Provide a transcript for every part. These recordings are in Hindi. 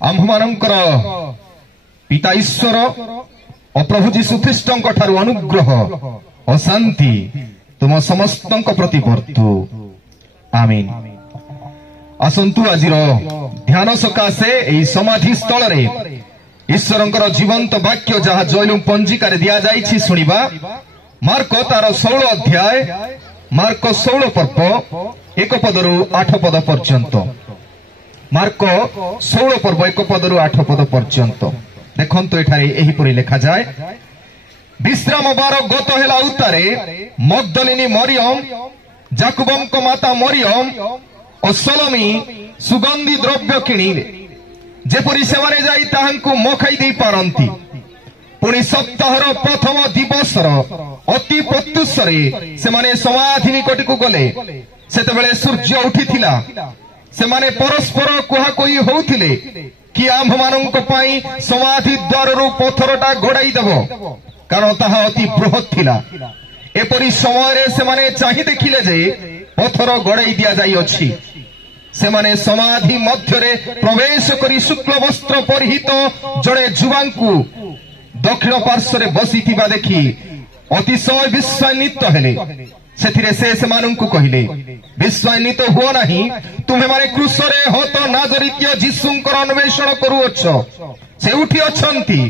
आम्भमानंकर पिता ईश्वर और प्रभु जीशु ख्रीष्टଙ୍କ ଠାରୁ अनुग्रह और शांति तुम समस्तଙ୍କ प्रति वर्तु आमीन। आसंतु आजिर ध्यान सकाशे एई समाधि स्थल रे ईश्वरंकर जीवंत वाक्य जहा जयलुम पंजिकार दिया जाइछि सुनिबा। मार्क तार 16 अध्याय मार्क 16 पर्व 1 पदरु 8 पद पर्यंत। मार्क 16 पर्व 1 पदरु 8 पद पर्यंत देखंतु एठारे एहिपरि लेखा जाय। विश्राम बार गत हेला उतारे मगदलिनी मरियम जाकुबंक माता मरियम और सलोमी सुगंधी द्रव्य किणिले जेपरि सेमाने जाई ताहांकु मखाई देई पारंती। पुणी सप्ताहर प्रथम दिवसर अति प्रत्युषरे सेमाने समाधि निकटकु गले। सेतेबेले सूर्य उठिथिला। सेमाने परस्पर कुहा कोई होउथिले कि आम्भमानंक पई समाधि द्वाररु पत्थरटा घोड़ाई देबो, कारण ताहा अति बृहत थिला। एपरि समय सेमाने चाहि देखिले जे पत्थर घोड़ाई दिया जाई अछि। सेमाने समाधि मध्यरे प्रवेश करी शुक्ल वस्त्र परिहित जड़े जुवांकु दक्षिण पार्श्वरे बसिथिबा देखि अतिशय विस्मयित हेले। सेथिरे से सेमानंकु कहिले, विस्मयित हुओ नाही, तुमे माने क्रूसरे हत नाजरीय जीशुंकर अन्वेषण करूअछ। से उठी अछंती,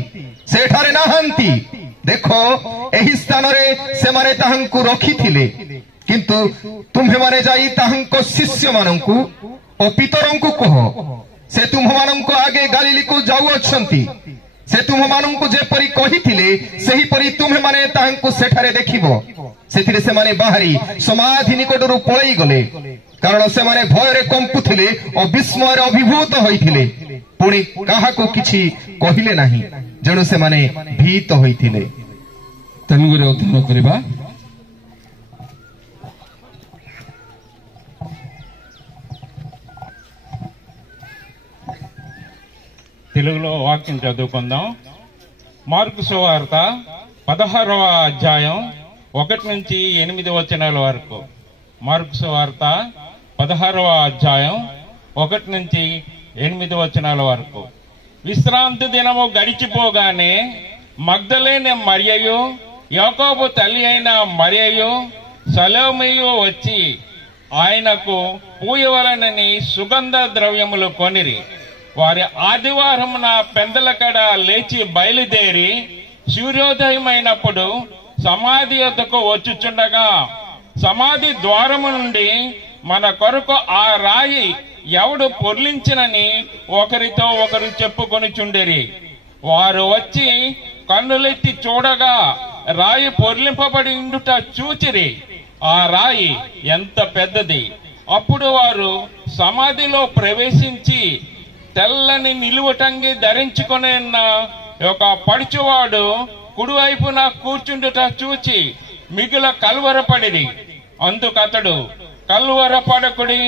सेठारे नाहंती। देखो एही स्थान रे सेमाने ताहांकु रखिथिले, किंतु तुम्हे माने जाई ताहांको शिष्य मानंकु ओ पितरंकु कह से तुम्हानंको आगे गालिली को जाऊ अछंती। से तुम्हानंको जेपरि कहिथिले सेही परि तुम्हे माने ताहांकु सेठारे देखिबो। सेथिरे से माने बाहरी समाधि निकटरु पळई गले, कारण से माने भयरे कंपुथिले और विस्मୟରେ अभिभूत होइथिले। पुणी काहाको किछि कहिले नाही, जणु से माने भीत होइथिले। तेलुगुरे अध्ययन करिबा। తెలుగులో వాక్యం చదువుకుందాం. మార్కు సువార్త 16వ అధ్యాయం 1 నుంచి 8 వచనాల వరకు. మార్కు సువార్త 16వ అధ్యాయం 1 నుంచి 8 వచనాల వరకు. విశ్రాంతి దినము గడిచిపోగానే మగ్దలేనే మరియయు యాకోబు తల్లి అయిన మరియయు సలోమియు వచ్చి ఆయనకు పూయవలనని సుగంధ ద్రవ్యములు కొనిరి. వారి ఆదివారమున పెందలకడ లేచి బయలుదేరి సూర్యోదయమైనప్పుడు సమాధి వద్దకు వచ్చుచుండగా సమాధి ద్వారము నుండి మన కొరకు ఆ రాయి ఎవడు పొర్లించినని ఒకరితో ఒకరు చెప్పుకొనిచుండిరి. వారు వచ్చి కన్నులెత్తి చూడగా రాయి పొర్లింపబడి ఉండుట చూచిరి. ఆ రాయి ఎంత పెద్దది! అప్పుడు వారు సమాధిలో ప్రవేశించి తెల్లని నిలువటంగి ధరించుకుని ఉన్న ఒక పడుచువాడు కుడివైపున కూర్చుండుట చూచి మిగుల కల్వరపడిరి. అందుకతడు, కల్వరపడకుడి,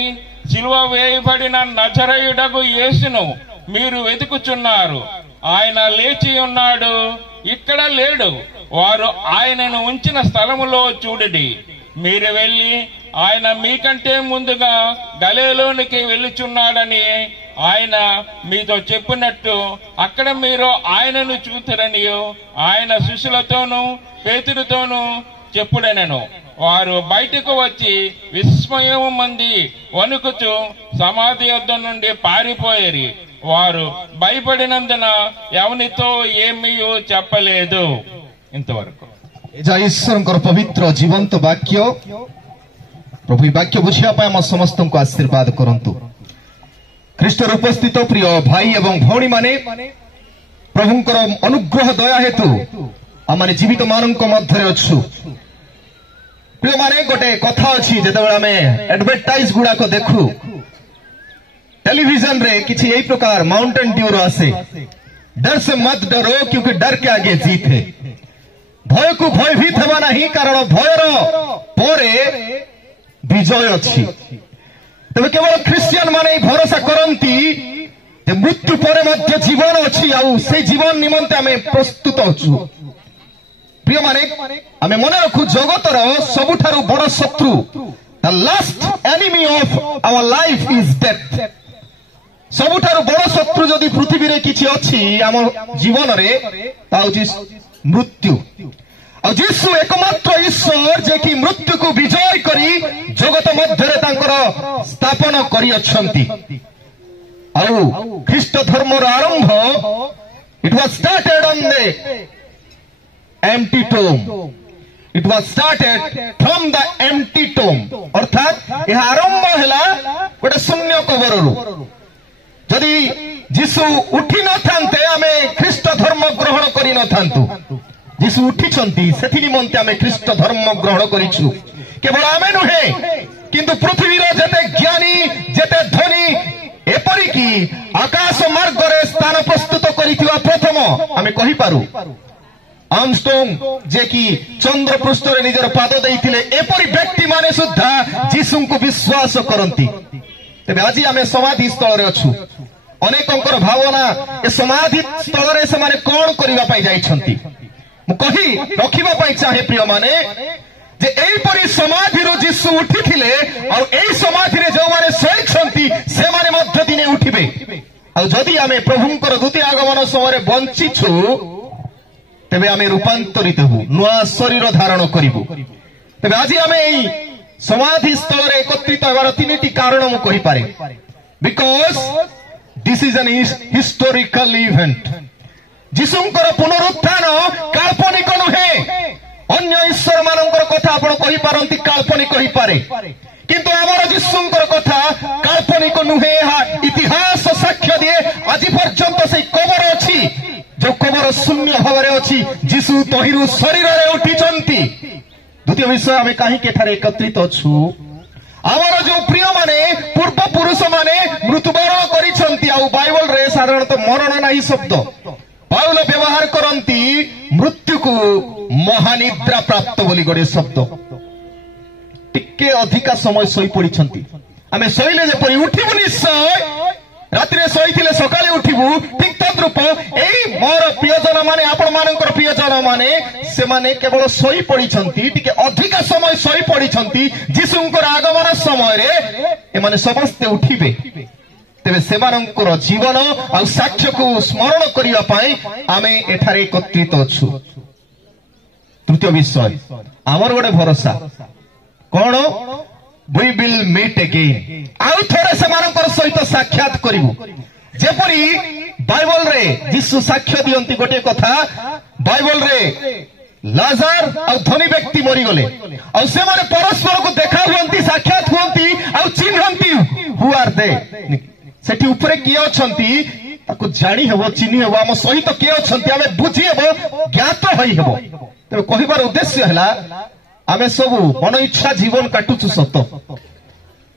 సిలువ వేయబడిన నజరేయుడగు యేసును మీరు వెతుకుచున్నారు. ఆయన లేచి ఉన్నాడు, ఇక్కడ లేడు. వారు ఆయనను ఉంచిన స్థలములో చూడుడి. మీరు వెళ్లి ఆయన మీకంటే ముందుగా గలిలయలోనికి వెళ్ళుచున్నాడని ఆయన మీతో చెప్పినట్టు అక్కడ మీరు ఆయనను చూతురని ఆయన శిష్యులతోనూ పేతురుతోనూ చెప్పుడనెను. వారు బయటకు వచ్చి విస్మయం మంది వణుకుచు సమాధి యొద్ద నుండి పారిపోయేరి. వారు భయపడినందున ఎవనితో ఏమీ చెప్పలేదు. ఇంతవరకు ईश्वर पवित्र जीवंत वाक्य। प्रभु वाक्य बुझिया आम समस्त को आशीर्वाद करंतु। ख्रीष्टर उपस्थित प्रिय भाई एवं भौणी माने प्रभुंकर अनुग्रह दया हेतु आमने जीवित मानक मध्य अच्छु। प्रिय माने गोटे कथा अच्छी जेतेबेले आमे एडवर्टाइज गुड़ाक देखु टेलीविजन रे किछि एई प्रकार माउंटेन ड्यू आसे, डर से मत डरो क्योंकि डर के आगे जीत है। भय को भयभीत हेबा नहीं, कारण भयर परे विजय अच्छी। तबे केवल क्रिश्चियन माने भरोसा करंती जे मृत्यु परे मध्य जीवन अच्छी, आउ से जीवन निमंते आमे प्रस्तुत अछु। प्रिय माने आमे मन रखु जगतर सबुठारु बड़ शत्रु, the last enemy of our life is death. ସବୁଠାରୁ ବଡ଼ ଶତ୍ରୁ ଯଦି ପୃଥିବୀରେ କିଛି ଅଛି ଆମ ଜୀବନରେ ତାହା ହେଉଛି ମୃତ୍ୟୁ। ଆଉ ଯୀଶୁ ଏକମାତ୍ର ଈଶ୍ୱର ଯେ କି ମୃତ୍ୟୁକୁ ବିଜୟ କରି ଜଗତ ମଧ୍ୟରେ ତାଙ୍କର ସ୍ଥାପନ କରିଅଛନ୍ତି। ଆଉ ଖ୍ରୀଷ୍ଟ ଧର୍ମର ଆରମ୍ଭ it was started on the empty tomb. It was started from the empty tomb। अर्थात यह आरंभ है गोटे शून्य कबररू। जदि जीशु उठी न थांते आमे ख्रीष्ट धर्म ग्रहण करि न थांतु। जीशु उठिछंती सेथि निमंते आमे ख्रीष्ट धर्म ग्रहण करिछु। केवल आमे नुहे किंतु पृथ्वीर जेते ज्ञानी जेते धनी एपरि कि आकाश मार्ग रे स्थान प्रस्तुत करिथिबा प्रथम आमे कहि पारु आर्मस्ट्रॉन्ग जे कि चंद्र पृष्ठ रे निजर पाद देइथिले एपरि व्यक्ति माने सुद्धा जीशु को विश्वास करंती। तेबे आज आमे समाधि स्थल रे अछु। अनेकंकर भावना ए समाधि स्थल रे से माने कोन करिवा पई जाइछंती। मु कहि रखिबा पई चाहे प्रिय माने जे एपरि समाधि रो जीशु उठिथिले और एई समाधि रे जो माने सैछंती से माने मध्य दिने उठिबे। और जदि आमे प्रभुंकर द्वितीय आगमन समय बंचिछु तेबे आमे रूपांतरित हु नुआ शरीर धारण करिबु। तेबे आज आमे एई समाधि स्थल रे एकत्रित हेबार तीनिटी कारण मु कहि पारे। Because this is an historical event. जीशुंकर पुनरुत्थान काल्पनिक नुहे। अन्य ईश्वर मानकर कथा आपण कहि पारंती काल्पनिक कहि पारे किंतु आमर जीशुंकर कथा काल्पनिक नुहे। इतिहास साक्ष्य दिए आज पर्यंत से कबर अछि जो कबर शून्य भाव अच्छी जीशु तहिरु शरीर रे उठिचंती। द्वितीय विषय आमे काहे केठारे एकत्रित अछु आमर जो प्रिय माने पूर्व पुरुष माने मृत्युवरण करिसंती। आ बाइबल रे साधारणतः मरण नाही शब्द पाउल व्यवहार करंती मृत्यु को महानिद्रा प्राप्त बोली गोटे शब्द। टिके अधिका समय सोई पड़िछंती। आमे सोइले जेपरि उठिबु निश्चय रात्रि शोइथिले सकाळे उठिबु ठीक तद्रूप एई मोर प्रियजन माने आपण मानकर प्रियजन माने से माने केवल सोई पड़िछंती टिके अधिक समय सोई पड़िछंती। जीशुंकर आगमन समय रे ए माने समस्त उठिबे। तेबे सेमानकर जीवन आ साक्ष्य को स्मरण करिवा पई आमे एठारे एकत्रित अछु। तृतीय विषय आमर गोटे भरोसा कोन we will meet again। आउ थोड़े सेमानकर सहित साक्षात करिवु। जेपरि बाइबल रे जीशु साक्ष्य दियंती गोटे कथा बाइबल रे लाजर और धनी व्यक्ति मरी गले और से माने परस्पर को देखा हुअंती साक्षात हुअंती और चिन्हंती हु आर दे सेठी ऊपर किए अछंती ताको जानि हेबो चिन्हि हेबो हम सहित किए अछंती आमे बुझी हेबो ज्ञात होई हेबो। तबे कहिबार उद्देश्य हला आमे सब मन इच्छा जीवन काटुछु सत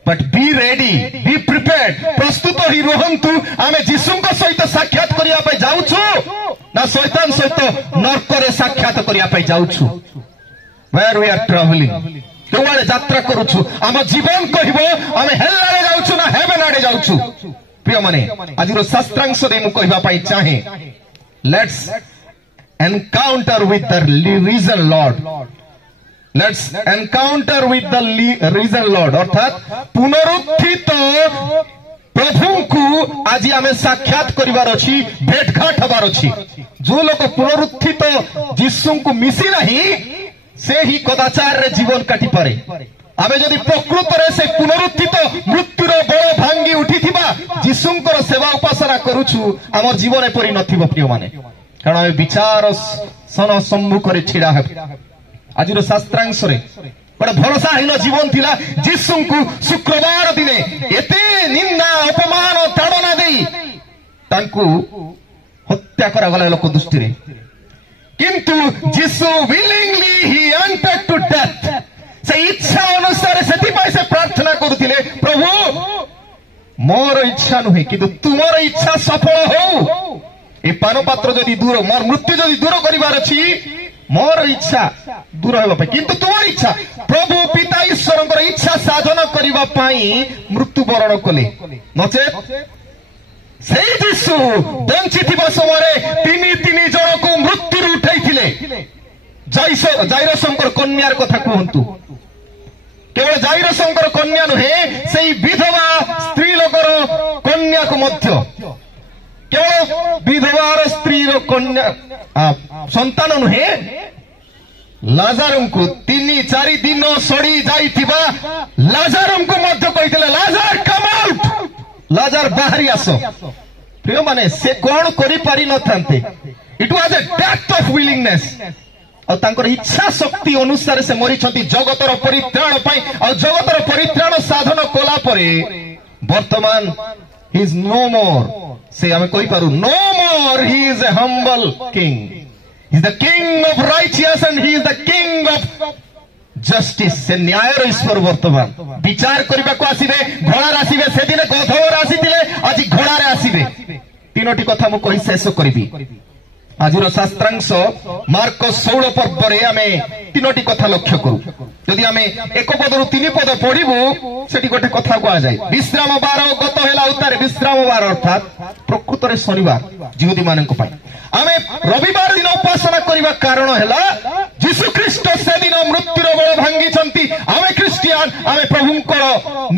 but be ready be prepared प्रस्तुत ही रहंतु। आमे जीशुंक सहित साक्षात करिया पई जाउछु ना शैतान सहित नरक रे साक्षात करिया पई जाउछु। वेयर वी आर ट्रैवलिंग केवाले यात्रा करूछु आम जीवन कहिबो आमे हेल आड़े जाउछु ना हेवन आड़े जाउछु। प्रिय माने आज रो शास्त्रांश दे मु कहिबा पई चाहे let's encounter with the region Lord. Let's encounter with the risen Lord। अर्थात पुनरुत्थित प्रभु को आज आमे साक्षात करिवार अछि भेटघाट हबार अछि। जो लोक पुनरुत्थित जीशु को मिसी नाही से ही कदाचार रे जीवन काटी पारे। आमे जदि प्रकृत रे से पुनरुत्थित मृत्युर बळ भांगी उठिथिबा जीशुंकर सेवा उपासना करूछु हमर जीवन एपरि नथिबो प्रिय माने कारण आमे विचार सन सम्मुख रे छिडा हेब। आज शास्त्रांश गोटे भरोसाहीन जीवन थिला जीशु को शुक्रवार दिने एते निंदा अपमान ताड़ना देई तांकु हत्या करा गला लोक दृष्टि रे किंतु Jishu willingly he entered to death. से इच्छा अनुसार सेति पाई से प्रार्थना करथिले प्रभु मोर इच्छा नुहे किंतु तुमर इच्छा सफल हो। ए पानपात्र जदि दूर मोर मृत्यु जदि दूर करिवार अछि मोर इच्छा दूर होगा किंतु तुम इच्छा प्रभु पिता ईश्वर इच्छा साधन करने मृत्युवरण कले नचेत से जीशु बंची समय तीन जन को मृत्यु उठाई जाइरसंकर कन्यार कथा कहतु केवल जाइरसंकर कन्या नुहे से विधवा स्त्री लोकर कन्या को ମଧ୍ୟ କେବଳ ବିଧବାର ସ୍ତ୍ରୀର କନ୍ୟା ସନ୍ତାନ ନୁହେଁ, ଲାଜାରଙ୍କୁ 3-4 ଦିନ ସଢି ଯାଇଥିବା ଲାଜାରଙ୍କୁ ମଧ୍ୟ କହିଥିଲେ ଲାଜାର କମ୍ ଆଉଟ୍, ଲାଜାର ବାହାରି ଆସ। ପ୍ରିୟମାନେ, ସେ କଣ କରିପାରିନଥାନ୍ତେ? ଇଟ୍ ୱାଜ ଏ ଡେଥ୍ ଅଫ୍ ୱିଲିଂନେସ୍। ଆଉ ତାଙ୍କର ଇଚ୍ଛା ଶକ୍ତି ଅନୁସାରେ ସେ ମରିଛନ୍ତି ଜଗତର ପରିତ୍ରାଣ ପାଇଁ। ଆଉ ଜଗତର ପରିତ୍ରାଣ ସାଧନ କଲା ପରେ ବର୍ତ୍ତମାନ ହି ଇଜ୍ ନୋ ମୋର୍, ସେ ଆମେ କହିପାରୁ no more, he is a humble king, he is the king of righteous and he is the king of justice. ସେ ନ୍ୟାୟର ଈଶ୍ୱର ବର୍ତ୍ତମାନ ବିଚାର କରିବାକୁ ଆସିବେ, ଘୋଡ଼ାରେ ଆସିବେ। ସେଦିନ ଗଧରେ ଆସିଥିଲେ, ଆଜି ଘୋଡ଼ାରେ ଆସିବେ। 3ଟି କଥା ମୁଁ କହି ଶେଷ କରିବି। ଆଜିର ଶାସ୍ତ୍ରାଂଶ ମାର୍କ 16 ପର୍ବରେ ଆମେ 3ଟି କଥା ଲକ୍ଷ୍ୟ କରୁ। ଯଦି ଆମେ 1 ପଦରୁ 3 ପଦ ପଢିବୁ, ସେଠି ଗୋଟେ କଥା କୁହାଯାଏ, ବିଶ୍ରାମ ବାର ଗତ ହେଲା ଉତ୍ତାରେ। ବିଶ୍ରାମ ବାର ଅର୍ଥାତ୍ ପ୍ରକୃତରେ ଶନିବାର ଯିହୁଦୀ ମାନଙ୍କ ପାଇଁ। ଆମେ ରବିବାର ଦିନ ଉପାସନା କରିବା କାରଣ ହେଲା ଯୀଶୁ ଖ୍ରୀଷ୍ଟ ସେଦିନ ମୃତ୍ୟୁର ବଳ ଭାଙ୍ଗିଛନ୍ତି। ଆମେ ଖ୍ରୀଷ୍ଟିଆନ, ଆମେ ପ୍ରଭୁଙ୍କର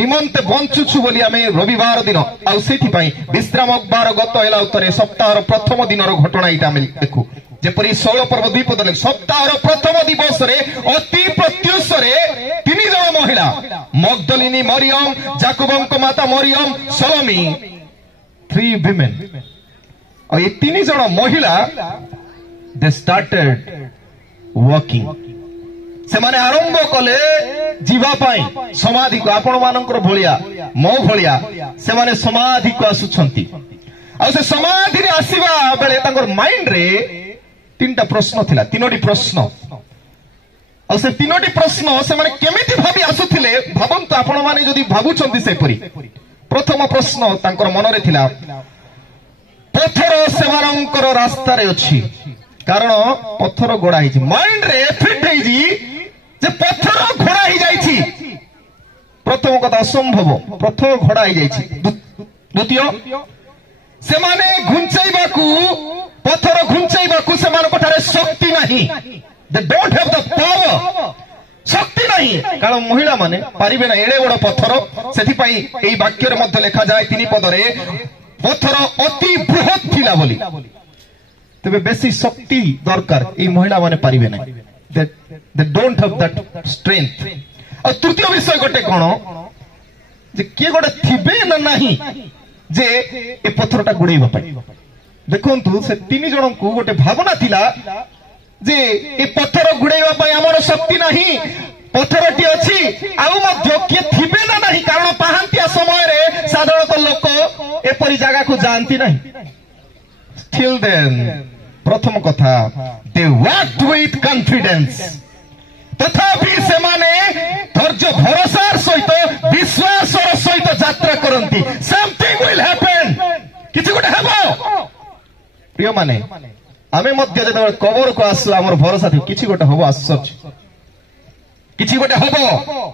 ନିମନ୍ତେ ବଞ୍ଚୁଛୁ ବୋଲି ଆମେ ରବିବାର ଦିନ, ଆଉ ସେଥିପାଇଁ ବିଶ୍ରାମ ବାର ଗତ ହେଲା ଉତ୍ତରେ ସପ୍ତାହର ପ୍ରଥମ ଦିନର ଘଟଣା ଏଇଟା ଆମେ ଦେଖୁ। ଯେପରି 16 ପର୍ବ 2 ପଦରେ ସପ୍ତାହର ପ୍ରଥମ ଦିବସରେ ଅତି ପ୍ରତ୍ୟୁଷରେ 3 ଜଣ ମହିଳା, ମଗ୍ଦଲିନୀ ମରିୟମ, ଜାକୁବଙ୍କ ମାତା ମରିୟମ, ସଲୋମୀ, 3 women। ଆଉ ଏ 3 ଜଣ ମହିଳା they started walking। ସେମାନେ ଆରମ୍ଭ କଲେ ଯିବା ପାଇଁ ସମାଧିକୁ। ଆପଣ ମାନଙ୍କର ଭଳିଆ, ମୋ ଭଳିଆ ସେମାନେ ସମାଧିକୁ ଆସୁଛନ୍ତି। ଆଉ ସେ ସମାଧିରେ ଆସିବା ବେଳେ ତାଙ୍କର ମାଇଣ୍ଡରେ 3ଟା ପ୍ରଶ୍ନ ଥିଲା, 3ଟି ପ୍ରଶ୍ନ। ଆଉ ସେ 3ଟି ପ୍ରଶ୍ନ ସେମାନେ କେମିତି ଭାବି ଆସୁଥିଲେ ଭାବନ୍ତୁ, ଆପଣ ମାନେ ଯଦି ଭାବୁଛନ୍ତି ସେପରି। ପ୍ରଥମ ପ୍ରଶ୍ନ ତାଙ୍କର ମନରେ ଥିଲା, ପଥର ସେମାନଙ୍କର ରାସ୍ତାରେ ଅଛି, କାରଣ ପଥର ଘୋଡ଼ା ହେଇଛି। ମାଇଣ୍ଡରେ ଫିଟ୍ ହେଇଛି ଯେ ପଥର ଘୋଡ଼ା ହେଇଯାଇଛି। ପ୍ରଥମ କଥା ଅସମ୍ଭବ, ପଥର ଘୋଡ଼ା ହେଇଯାଇଛି। ଦ୍ୱିତୀୟ, ସେମାନେ ଘୁଞ୍ଚାଇବାକୁ, ପଥର ଘୁଞ୍ଚାଇବାକୁ ସେମାନଙ୍କ ଠାରେ ଶକ୍ତି ନାହିଁ। ଦେ ଡୋଣ୍ଟ ହ୍ୟାଭ୍ ଦ ପାୱାର, ଶକ୍ତି ନାହିଁ, କାରଣ ମହିଳା ମାନେ ପାରିବେ ନା ଏଡେ ବଡ ପଥର। ସେଥିପାଇଁ ଏହି ବାକ୍ୟରେ ମଧ୍ୟ ଲେଖାଯାଏ 3 ପଦରେ ପଥର ଅତି ବୃହତ୍ ଥିଲା ବୋଲି। ତେବେ ବେଶୀ ଶକ୍ତି ଦରକାର, এই ମହିଳା ମାନେ ପାରିବେ ନାହିଁ। ଦେ ଡୋଣ୍ଟ ହ୍ୟାଭ୍ ଦ୍ୟାଟ୍ ଷ୍ଟ୍ରେଂଥ। ଆଉ ତୃତୀୟ ବିଷୟ ଗୋଟେ କଣ, ଯେ କିଏ ଗୋଟେ ଥିବେ ନା ନାହିଁ ଯେ ଏ ପଥରଟା ଗୁଡେଇବା ପାଇଁ। ଦେଖନ୍ତୁ, ସେ 3 ଜଣଙ୍କୁ ଗୋଟେ ଭାବନା ଥିଲା ଯେ ଏ ପଥର ଗୁଡେଇବା ପାଇଁ ଆମର ଶକ୍ତି ନାହିଁ, ପଥରଟି ଅଛି, ଆଉ ମଧ୍ୟ କିଏ ଥିବେ ନା ନାହିଁ, କାରଣ ପାହାନ୍ତିଆ ସମୟରେ ସାଧାରଣତଃ ଲୋକ ଏପରି ଜାଗାକୁ ଯାଆନ୍ତି ନାହିଁ। Still then, ପ୍ରଥମ କଥା, they walked with confidence। ତଥାପି ସେମାନେ ଧୈର୍ଯ୍ୟ ଭରସାର ସହିତ, ବିଶ୍ୱାସର ସହିତ ଯାତ୍ରା କରନ୍ତି। something will happen, କିଛି ଗୋଟେ ହେବ। ପ୍ରିୟମାନେ, ଆମେ ମଧ୍ୟ ଯେତେବେଳେ କବରକୁ ଆସୁ ଆମର ଭରସା ଥିବ କିଛି ଗୋଟେ ହବ, ଆଶ୍ଚର୍ଯ୍ୟ କିଛି ଗୋଟେ ହବ।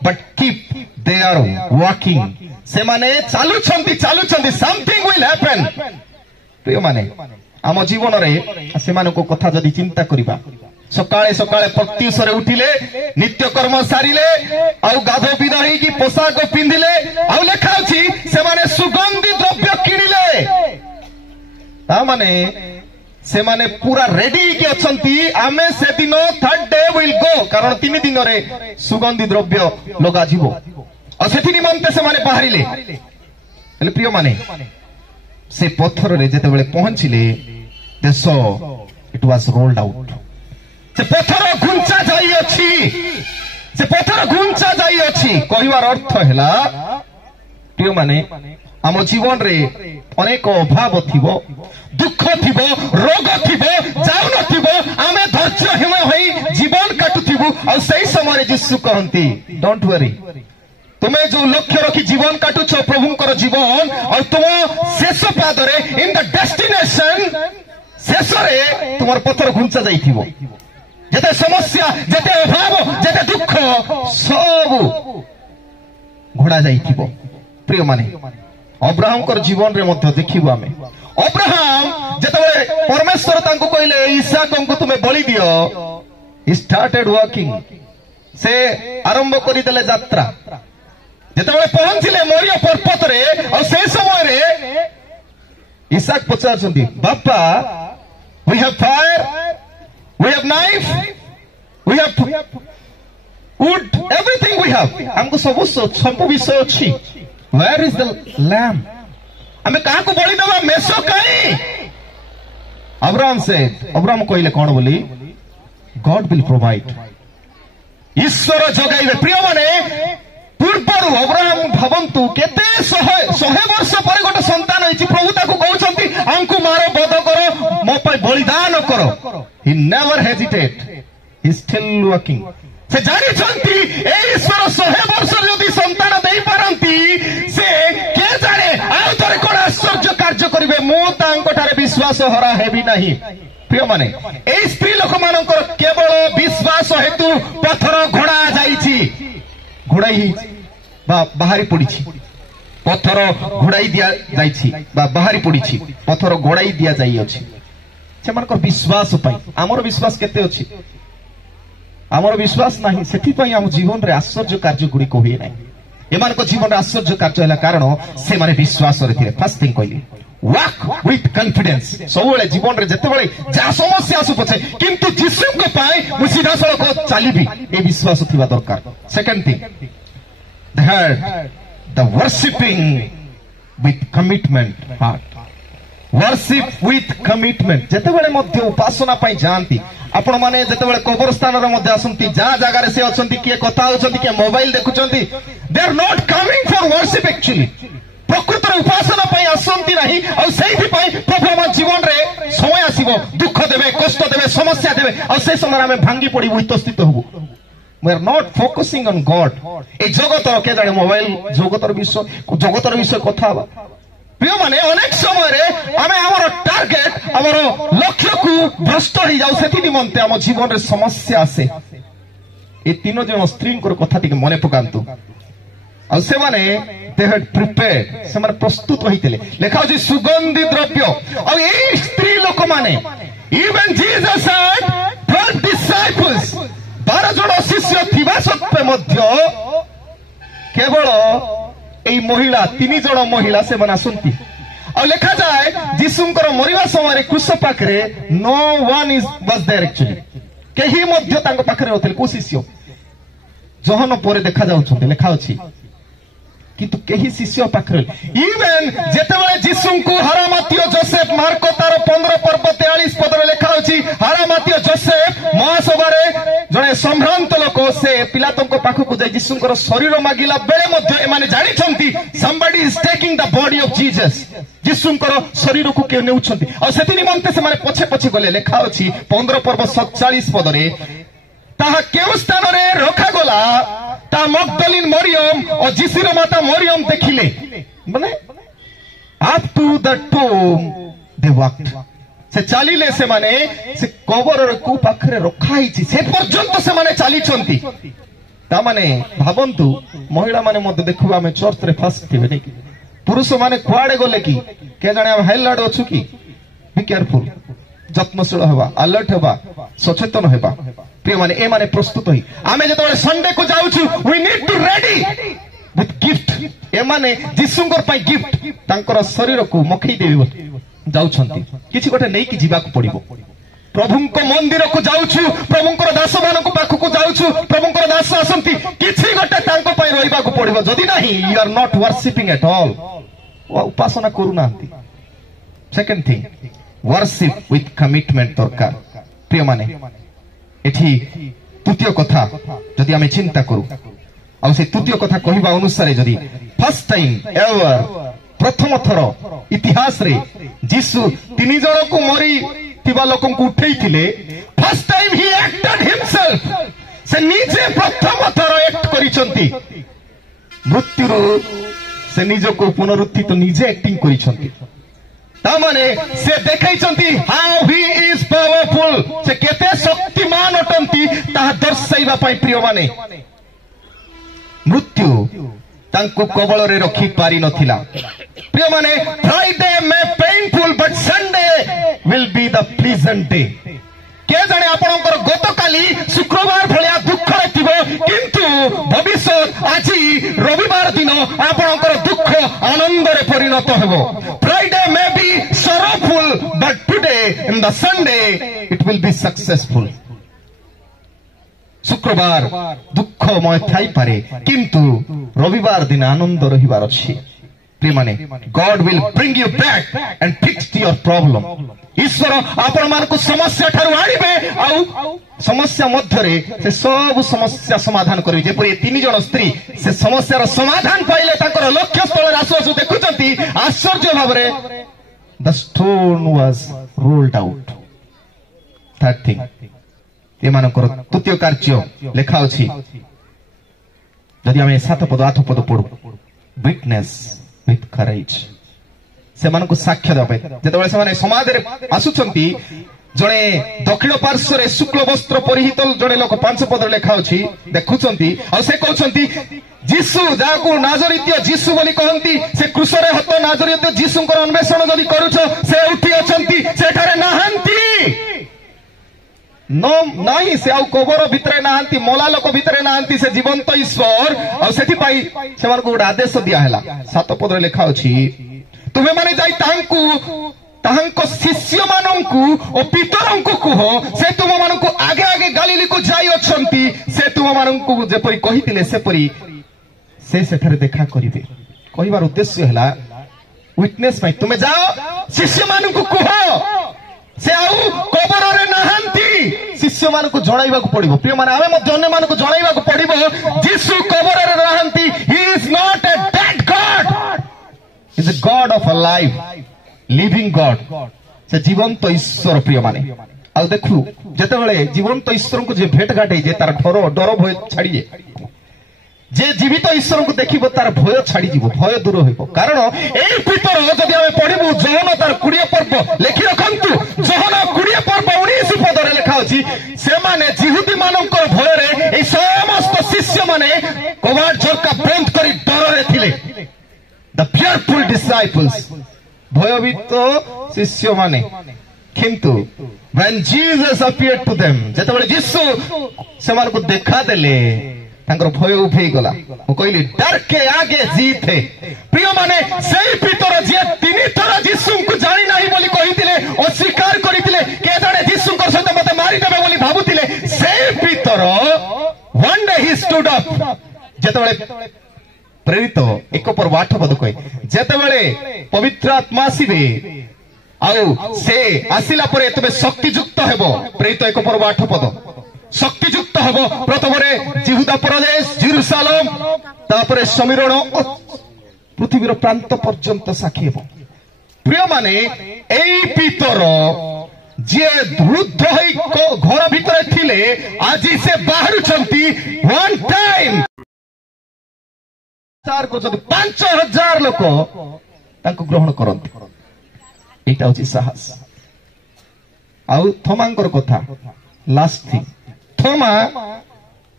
But keep they are walking, ସେମାନେ ଚାଲୁଛନ୍ତି ଚାଲୁଛନ୍ତି, something will happen। ପ୍ରିୟମାନେ, ଆମ ଜୀବନରେ ସେମାନଙ୍କ କଥା ଯଦି ଚିନ୍ତା କରିବା, ସକାଳେ ସକାଳେ ପ୍ରତ୍ୟୁଷରେ ଉଠିଲେ, ନିତ୍ୟକର୍ମ ସାରିଲେ, ଆଉ ଗାଧ ବିଧ ହେଇକି ପୋଷାକ ପିନ୍ଧିଲେ, ଆଉ ଲେଖା ଅଛି ସେମାନେ ସୁଗନ୍ଧି ଦ୍ରବ୍ୟ କିଣିଲେ। ତାମାନେ ସେମାନେ ପୁରା ରେଡି ହେଇକି ଅଛନ୍ତି, ଆମେ ସେଦିନ 3rd day will go, କାରଣ 3 ଦିନରେ ସୁଗନ୍ଧି ଦ୍ରବ୍ୟ ଲଗାଯିବ। ଆଉ ସେଥି ନିମନ୍ତେ ସେମାନେ ବାହାରିଲେ। ହେଲେ ପ୍ରିୟମାନେ, ସେ ପଥରରେ ଯେତେବେଳେ ପହଞ୍ଚିଲେ, they saw it was rolled out। ସେ ପଥର ଘୁଞ୍ଚା ଯାଇଅଛି, ସେ ପଥର ଘୁଞ୍ଚା ଯାଇଅଛି। କହିବାର ଅର୍ଥ ହେଲା, ପ୍ରିୟମାନେ, ଆମ ଜୀବନରେ ଅନେକ ଅଭାବ ଥିବ, ଦୁଃଖ ଥିବ, ରୋଗ ଥିବ, ଯାଉନଥିବ, ଆମେ ଧୈର୍ଯ୍ୟହୀନ ହୋଇ ଜୀବନ କାଟୁଥିବୁ। ଆଉ ସେହି ସମୟରେ ଯୀଶୁ କହନ୍ତି, ଡୋଣ୍ଟ ୱରି, ତୁମେ ଯୋଉ ଲକ୍ଷ୍ୟ ରଖି ଜୀବନ କାଟୁଛ ପ୍ରଭୁଙ୍କର ଜୀବନ, ଆଉ ତୁମ ଶେଷ ପାଦରେ ଇନ୍ ଦ ଡେଷ୍ଟିନେସନ, ଶେଷରେ ତୁମର ପଥର ଘୁଞ୍ଚା ଯାଇଥିବ। ଯେତେ ସମସ୍ୟା, ଯେତେ ଅଭାବ, ଯେତେ ଦୁଃଖ, ସବୁ ଘୋଡ଼ା ଯାଇଥିବ। ପ୍ରିୟମାନେ, ଅବ୍ରାହମଙ୍କର ଜୀବନରେ ମଧ୍ୟ ଦେଖିବୁ ଆମେ। ଅବ୍ରାହମ ଯେତେବେଳେ ପରମେଶ୍ୱର ତାଙ୍କୁ କହିଲେ ଇସାକଙ୍କୁ ତୁମେ ବଳି ଦିଅ, he started walking, ସେ ଆରମ୍ଭ କରିଦେଲେ ଯାତ୍ରା। ଯେତେବେଳେ ପହଞ୍ଚିଲେ ମରିୟ ପର୍ବତରେ, ଆଉ ସେ ସମୟରେ ଇସାକ ପଚାରୁଛନ୍ତି ବାପା we have fire, we have knife, we have wood, everything we have. हमको ସବୁ ବିଷୟ ଅଛି. Where is the lamb? ଆମେ କାହାକୁ ବଳି ଦେବା? ମେଷ କାହିଁ? ଅବ୍ରାହମ କହିଲେ କଣ ବୋଲି? God will provide. ଈଶ୍ୱର ଯୋଗାଇବେ। ପ୍ରିୟମାନେ, ପୂର୍ବରୁ ଅବ୍ରାହମ ଭାବନ୍ତୁ କେତେ ଶହେ ବର୍ଷ ପରେ ଗୋଟେ ସନ୍ତାନ ହେଇଛି। ପ୍ରଭୁ ତାକୁ କହୁଛନ୍ତି ଆମକୁ ମାର, ବଧ କର, ମୋ ପାଇଁ ବଳିଦାନ କର। He never hesitate. He still working. ସେ ଜାଣିଛନ୍ତି ଏଇ ଈଶ୍ୱର 100 ବର୍ଷ ଯଦି ସନ୍ତାନ ଦେଇପାରନ୍ତି, ସେ କେ ଜାଣେ ଆଉ ଥରେ କଣ ଆଶ୍ଚର୍ଯ୍ୟ କାର୍ଯ୍ୟ କରିବେ। ମୁଁ ତାଙ୍କଠାରେ ବିଶ୍ୱାସ ହରା ହେବି ନାହିଁ। ପ୍ରିୟମାନେ, ଏଇ ସ୍ତ୍ରୀ ଲୋକମାନଙ୍କର କେବଳ ବିଶ୍ୱାସ ହେତୁ ପଥର ଘୋଡ଼ା ଯାଇଛି, ଘୋଡ଼ାଇ ହେଇଛି ବା ବାହାରି ପଡିଛି। ପଥର ଘୋଡ଼ାଇ ଦିଆଯାଇଛି ବା ବାହାରି ପଡିଛି, ପଥର ଘୋଡ଼ାଇ ଦିଆଯାଇଅଛି ସେମାନଙ୍କର ବିଶ୍ୱାସ ପାଇଁ। ଆମର ବିଶ୍ୱାସ କେତେ ଅଛି? ଆମର ବିଶ୍ୱାସ ନାହିଁ। ସେଥିପାଇଁ ଆମ ଜୀବନରେ ଆଶ୍ଚର୍ଯ୍ୟ କାର୍ଯ୍ୟ ଗୁଡ଼ିକ ହୁଏ ନାହିଁ। ଏମାନଙ୍କ ଜୀବନରେ ଆଶ୍ଚର୍ଯ୍ୟ କାର୍ଯ୍ୟ ହେଲା କାରଣ ସେମାନେ ବିଶ୍ୱାସରେ ଥିଲେ। ଫାର୍ଷ୍ଟ ଥିଙ୍ଗ କହିଲି, ୱାକ୍ ୱିଥ୍ କନଫିଡେନ୍ସ। ସବୁବେଳେ ଜୀବନରେ ଯେତେବେଳେ ଯାହା ସମସ୍ୟା ଆସୁ ପଛେ କିନ୍ତୁ ଯୀଶୁଙ୍କ ପାଇଁ ମୁଁ ସିଧାସଳଖ ଚାଲିବି, ଏ ବିଶ୍ୱାସ ଥିବା ଦରକାର। Second thing, the worshiping with commitment heart. Worship with commitment. ଯେତେବେଳେ ମଧ୍ୟ ଉପାସନା ପାଇଁ ଯାଆନ୍ତି, ଆପଣ ମାନେ ଯେତେବେଳେ କବରସ୍ଥାନରେ ମଧ୍ୟ ଆସନ୍ତି, ଯାହା ଜାଗାରେ ସେ ଅଛନ୍ତି, କିଏ କଥା ହଉଛନ୍ତି, କିଏ ମୋବାଇଲ ଦେଖୁଛନ୍ତି, they are not coming for worship actually. ପ୍ରକୃତରେ ଉପାସନା ପାଇଁ ଆସନ୍ତି ନାହିଁ। ଆଉ ସେଇଥିପାଇଁ ପ୍ରଭୁ ଆମ ଜୀବନରେ ସମୟ ଆସିବ, ଦୁଃଖ ଦେବେ, କଷ୍ଟ ଦେବେ, ସମସ୍ୟା ଦେବେ, ଆଉ ସେ ସମୟରେ ଆମେ ଭାଙ୍ଗି ପଡିବୁ, ଇତସ୍ଥିତ ହବୁ। We are not focusing on God. এই জগতর কে জানে মোবাইল জগতর বিষয় কথা হবা। প্রিয়ମାନେ, ଅନେକ ସମୟରେ ଆମେ ଆମର ଟାର୍ଗେଟ, ଆମର ଲକ୍ଷ୍ୟକୁ ଭ୍ରଷ୍ଟ ହେଇଯାଉ। ସେଥି ନିମନ୍ତେ ଆମ ଜୀବନରେ ସମସ୍ୟା ଆସେ। ଏ 3 ଜଣ ସ୍ତ୍ରୀଙ୍କର କଥା ଟିକେ ମନେ ପକାନ୍ତୁ। ଆଉ ସେମାନେ they had prepared, ସେମାନେ ପ୍ରସ୍ତୁତ ହୋଇଥିଲେ। ଲେଖା ଅଛି ସୁଗନ୍ଧି ଦ୍ରବ୍ୟ। ଆଉ ଏଇ ସ୍ତ୍ରୀ ଲୋକମାନେ, even Jesus had 12 disciples, 12 ଜଣ ଶିଷ୍ୟ ଥିବା ସତ୍ତ୍ୱେ ମଧ୍ୟ କେବଳ এই মহিলা 3 ଜଣ ମହିଳା ସେମାନେ ଆସନ୍ତି। ଆଉ ଲେଖାଯାଏ ଯୀଶୁଙ୍କର ମରିବା ସମୟରେ କ୍ରୁଶ ପାଖରେ no one was there actually. କେହି ମଧ୍ୟ ତାଙ୍କ ପାଖରେ ନଥିଲେ। କୋଉ ଶିଷ୍ୟ? ଯୋହନ ପରେ ଦେଖାଯାଉଛନ୍ତି, ଲେଖା ଅଛି, କିନ୍ତୁ କେହି ଶିଷ୍ୟ ପାଖରେ। ଇଭେନ୍ ଯେତେବେଳେ ଯୀଶୁଙ୍କୁ ହାରାମାତୀୟ ଯୋସେଫ, ମାର୍କ ତାର 15 ପର୍ବ 43 ପଦରେ ଲେଖା ଅଛି, ହାରାମାତୀୟ ଯୋସେଫ ମହାସଭାରେ ଜଣେ ସମ୍ଭ୍ରାନ୍ତ ଲୋକ, ସେ ପିଲାତଙ୍କ ପାଖକୁ ଯାଇ ଯୀଶୁଙ୍କର ଶରୀର ମାଗିଲା ବେଳେ ମଧ୍ୟ ଏମାନେ ଜାଣିଛନ୍ତି somebody is taking the body of Jesus. ଯୀଶୁଙ୍କର ଶରୀରକୁ କିଏ ନେଉଛନ୍ତି। ଆଉ ସେଥି ନିମନ୍ତେ ସେମାନେ ପଛେ ପଛେ ଗଲେ। ଲେଖା ଅଛି 15 ପର୍ବ 47 ପଦରେ, ତାହା କେଉଁ ସ୍ଥାନରେ ରଖାଗଲା ତା ମଗ୍ଦଲିନ ମରିୟମ ଓ ଯୀଶୁର ମାତା ମରିୟମ ଦେଖିଲେ। ମାନେ up to the tomb they walked. ସେ ଚାଲିଲେ। ସେମାନେ ସେ କବରର କୋଉ ପାଖରେ ରଖା ହେଇଛି ସେ ପର୍ଯ୍ୟନ୍ତ ସେମାନେ ଚାଲିଛନ୍ତି। ତାମାନେ ଭାବନ୍ତୁ, ମହିଳା ମାନେ ମଧ୍ୟ ଦେଖିବା ଆମେ ଚର୍ଚ୍ଚରେ ଫାଷ୍ଟ ଥିବେ ନାଇଁ କି? ପୁରୁଷ ମାନେ କୁଆଡେ ଗଲେ କି କେ ଜାଣେ? ଆମେ ହାଇଲାଡ ଅଛୁ କି? ବି କେୟାରଫୁଲ, ଯତ୍ନଶୀଳ ହେବା, ଆଲର୍ଟ ହେବା, ସଚେତନ ହେବା। ପ୍ରିୟମାନେ, ଏମାନେ ପ୍ରସ୍ତୁତ ହୋଇ ଆମେ ଯେତେବେଳେ ସଣ୍ଡେକୁ ଯାଉଛୁ, we need to ready with gift. ଏମାନେ ଯୀଶୁଙ୍କର ପାଇଁ ଗିଫ୍ଟ, ତାଙ୍କର ଶରୀରକୁ ମଖେଇ ଦେବେ ଯାଉଛନ୍ତି। କିଛି ଗୋଟେ ନେଇକି ଯିବାକୁ ପଡିବ। ପ୍ରଭୁଙ୍କ ମନ୍ଦିରକୁ ଯାଉଛୁ, ପ୍ରଭୁଙ୍କର ଦାସ ମାନଙ୍କ ପାଖକୁ ଯାଉଛୁ, ପ୍ରଭୁଙ୍କର ଦାସ ଆସନ୍ତି, କିଛି ଗୋଟେ ତାଙ୍କ ପାଇଁ ରହିବାକୁ ପଡିବ। ଯଦି ନାହିଁ, you are not worshiping at all. ଉପାସନା କରୁନାହାନ୍ତି। Second thing, worship with commitment ଦରକାର। ପ୍ରିୟମାନେ, ଏଠି ତୃତୀୟ କଥା ଯଦି ଆମେ ଚିନ୍ତା କରୁ, ଆଉ ସେ ତୃତୀୟ କଥା କହିବା ଅନୁସାରେ ଯଦି ଫାର୍ଷ୍ଟ ଟାଇମ୍ ଏଭର, ପ୍ରଥମ ଥର ଇତିହାସରେ ଯୀଶୁ 3 ଜଣକୁ ମରିଥିବା ଲୋକଙ୍କୁ ଉଠେଇଥିଲେ, ଫାର୍ଷ୍ଟ ଟାଇମ୍ ହି ଆକ୍ଟେଡ୍ ହିମସେଲ୍ଫ। ସେ ନିଜେ ପ୍ରଥମ ଥର ଆକ୍ଟ କରିଛନ୍ତି। ମୃତ୍ୟୁରୁ ସେ ନିଜକୁ ପୁନରୁତ୍ଥିତ ନିଜେ ଆକ୍ଟିଂ କରିଛନ୍ତି। ତାମାନେ ସେ ଦେଖାଇଛନ୍ତି ହାଉ ହି ଇଜ ପାୱାରଫୁଲ, ସେ କେତେ ଶକ୍ତିମାନ ଅଟନ୍ତି ତାହା ଦର୍ଶାଇବା ପାଇଁ। ପ୍ରିୟମାନେ, ମୃତ୍ୟୁ ତାଙ୍କୁ କବଳରେ ରଖି ପାରିନଥିଲା। ପ୍ରିୟମାନେ, Friday may painful but Sunday will be the pleasant day. କେ ଜାଣେ ଆପଣଙ୍କର ଗତକାଲି ଶୁକ୍ରବାର ଭଳିଆ ଦୁଃଖରେ ଥିବ, କିନ୍ତୁ ଭବିଷ୍ୟତ ଆଜି ରବିବାର ଦିନ ଆପଣଙ୍କର ଦୁଃଖ ଆନନ୍ଦରେ ପରିଣତ ହେବ। Friday May B but today in the Sunday it will be successful. शुक्रवार दुखमय थाई पारे किंतु रविवार दिन आनंद रहिबार अछि प्रिय माने God will bring you back and fix your problem. ईश्वर आपण मानकु समस्या ठारू आनिबे आउ समस्या मध्यरे से सब समस्या समाधान करिवे जेपरि तीन जण स्त्री से समस्यार समाधान पाइले ताकर लक्ष्य स्थल आसु आसु देखुचंती आश्चर्य भाबरे the stone was rolled out. Third thing एमानकर तृतीय कार्य लेखा अछि जदि आमे 7 पद 8 पद पढु विटनेस विथ करेज से मानकु साक्ष्य देबे जेतबेले से माने समाज रे आसुचंती जणे दक्षिण पार्श्व रे शुक्ल वस्त्र परिहित जणे लोक 5 पद लेखा अछि देखुचंती आ से कहउचंती जीसु जाकु नाजरीत्य जीसु बोली कहंती से क्रूस रे हत नाजरीत्य जीसुंकर अन्वेषण जदि करूछ से उठी अछंती सेठारे नाहंती नो नहीं से आउ कबर भितरे नाहंती मोला लोक भितरे नाहंती से जीवंत ईश्वर आ सेठी पाई से मानकु गोटे आदेश दिया हैला 7 पद रे लेखा अछि तुमे माने जाई तांको शिष्य मानंकु ओ पितरंकु कुह से तुम मानंकु आगे आगे गलीली को जाई अछंती से तुम मानंकु जेपरि कहितिले सेपरि से सेठारे देखा करिवे कहिबार उद्देश्य हैला विटनेस में तुमे जाओ शिष्य मानंकु कुह से आउ कबर रे नाहंती शिष्य मानकु जणाइबाकु पड़िबो प्रिय माने आमे मध्य अन्य मानकु जणाइबाकु पड़िबो जीसु कबर रे नाहंती he is not a dead god is a god of a life living god से जीवंत ईश्वर प्रिय माने आ देखु जेतेबेले जीवंत ईश्वर को जे भेट घाटे जे तार डर भय छाड़िए जे जीवित ईश्वर को देखिबो तार भय छाड़ी जीवो भय दूर होइबो कारण एई पितर जदि आमे पढिबु जोहन तार 20 पर्व लेखि रखंतु जोहन 20 पर्व 19 पद रे लेखा अछि से माने जिहुदी मानकर भय रे एई समस्त शिष्य माने कवाट झरका बंद करी डर रे थिले द फियरफुल डिसाइपल्स भयभीत शिष्य माने किंतु when Jesus appeared to them जेतेबेले यीशु से मानको देखा देले तांकर भय उठे गला मु कहली डर के आगे जीत है प्रिय माने सेई पितर जे 3 थरा यीशु को जानि नाही बोली कहितिले अस्वीकार करितिले के जाने यीशु को सहित मते मारि देबे बोली भाबुतिले सेई पितर one day he stood up जेतेबेले प्रेरित 1 पर 8 पद कहे जेतेबेले पवित्र आत्मा आसीबे आउ से आसिला परे तबे शक्तियुक्त हेबो प्रेरित 1 पर 8 पद शक्तियुक्त हेबो प्रथम रे जिहुदा प्रदेश जेरुसालेम तापरे समीरण पृथ्वीर प्रांत पर्यंत साक्षी हेबो प्रिय माने एई पितर जे वृद्ध होई घर भितरे थिले आजि से बाहरुचंती वन टाइम चार को 5000 लोक तांको ग्रहण करंती एटा होची साहस आउ थोमांकर कथा last thing Thoma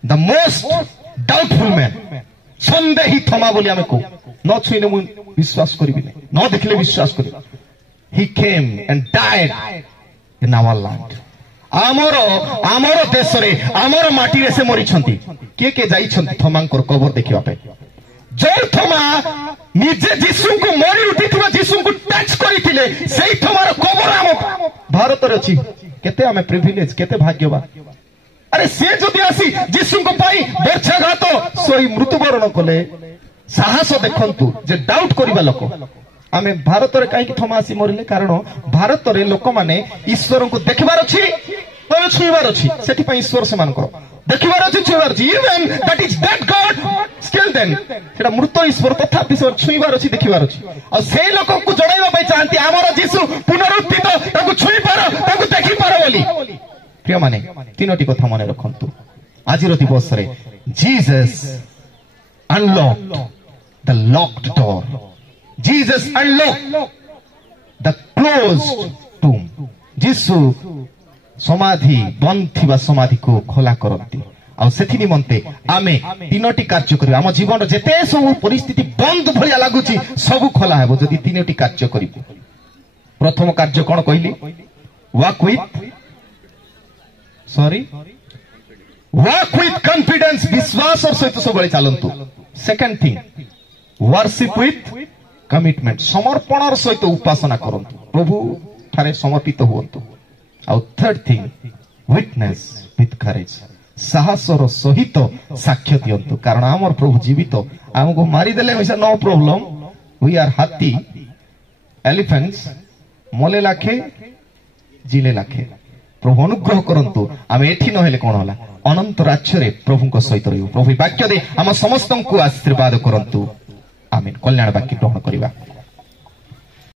the most doubtful man संदेही थोमा बोली आमे को न छुइले मु विश्वास करिबि नै न देखले विश्वास करिबि he came and died in our land आमर देश रे आमर माटी रे से मरि छंती के जाई छंती थोमांकर कबर देखिबा पे जो थोमा निजे जीसु को मरि उठिथिबा जीसु को टच करिथिले सेई थोमार कबर आम भारत रे अछि केते आमे प्रिविलेज केते भाग्यवान अरे से जदि आसी जीसु को पाई बर्छाघात सोई मृत्युवरण कले साहस देखंतु जे डाउट करिबा लोक आमे भारत रे काई कि थोमा आसी मरिले कारण भारत रे लोक माने ईश्वर को देखिबार अछि और छुइबार अछि सेठी पई ईश्वर से मानकर देखिबार अछि छुइबार अछि even that is that God still then सेटा मृत ईश्वर तथापि ईश्वर छुइबार अछि देखिबार अछि और सेई लोक को जणाइबा पई चाहंती हमर जीसु पुनरुत्थित ताकू छुइ पारो ताकू देखि पारो बोली प्रिय माने तीनोटी कथा मने रखंतु आजिर दिवस रे Jesus unlocked the locked door Jesus unlocked the closed tomb Jisu समाधि बंद थिबा समाधि को खोला करंती आ सेथि निमंते आमे तीनोटी कार्य करिबा हम जीवन जेते सब परिस्थिति बंद भलिया लागुची सब खोला हेबो जदि तीनोटी कार्य करिबो प्रथम कार्य कोन कहली वॉक विथ कॉन्फिडेंस विश्वास और सहित सब चलतु second thing worship with commitment समर्पण सहित उपासना करंतु प्रभु ଠାରେ ସମର୍ପିତ ହୁଅନ୍ତୁ। ଆଉ third thing, witness with courage, ସାହସର ସହିତ ସାକ୍ଷ୍ୟ ଦିଅନ୍ତୁ। କାରଣ ଆମର ପ୍ରଭୁ ଜୀବିତ, ଆମକୁ ମାରିଦେଲେ ମିଶା ନୋ ପ୍ରୋବ୍ଲେମ, वी आर हाथी एलिफेंट्स, मले लाखे जिले लाखे। प्रभु अनुग्रह करंतु आम एठी नहेले कोन होला, अनंत राज्य रे प्रभु को सहित रहिबो। प्रभु वाक्य दे आम समस्त को आशीर्वाद करंतु। आमीन। कल्याण वाक्य ग्रहण करिबा।